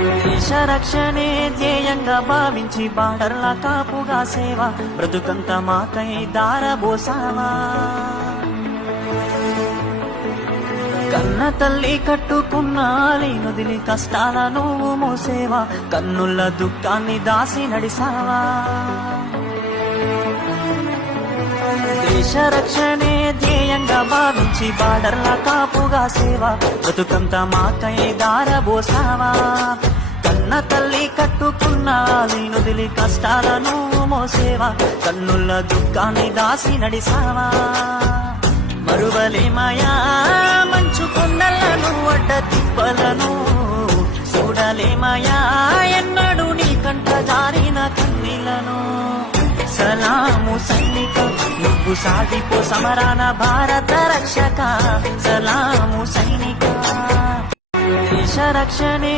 దేశ రక్షణే ధ్యేయంగా భావించి బార్డర్ల కాపుగా సేవ బ్రతుకంత మాకై దారబోసావా. కన్న తల్లి కట్టుకున్న నొదిలి కష్టాల నువ్వు మోసేవా, కన్నుల దుఃఖాన్ని దాసి నడిసావా. దేశ రక్షణే ధ్యేయంగా భావించి బార్డర్ల కాపుగా సేవ బ్రతుకంత మాకై దారబోసావా. కన్న తల్లి కట్టుకున్న నొదిలి కష్టాల నువ్వు మోసేవా, కన్నుల దుఃఖాన్ని దాసి నడిసావా. మరువలేమయా మంచు కొండలను అడ్డ తిప్పలను, చూడలేమయా ఎన్నడూ నీ కంట జారిన కన్నీళ్లను. సలాము సైనిక నువ్వు సాగిపో సమరాన భారత రక్షక, సలాము సైనిక. దేశ రక్షణే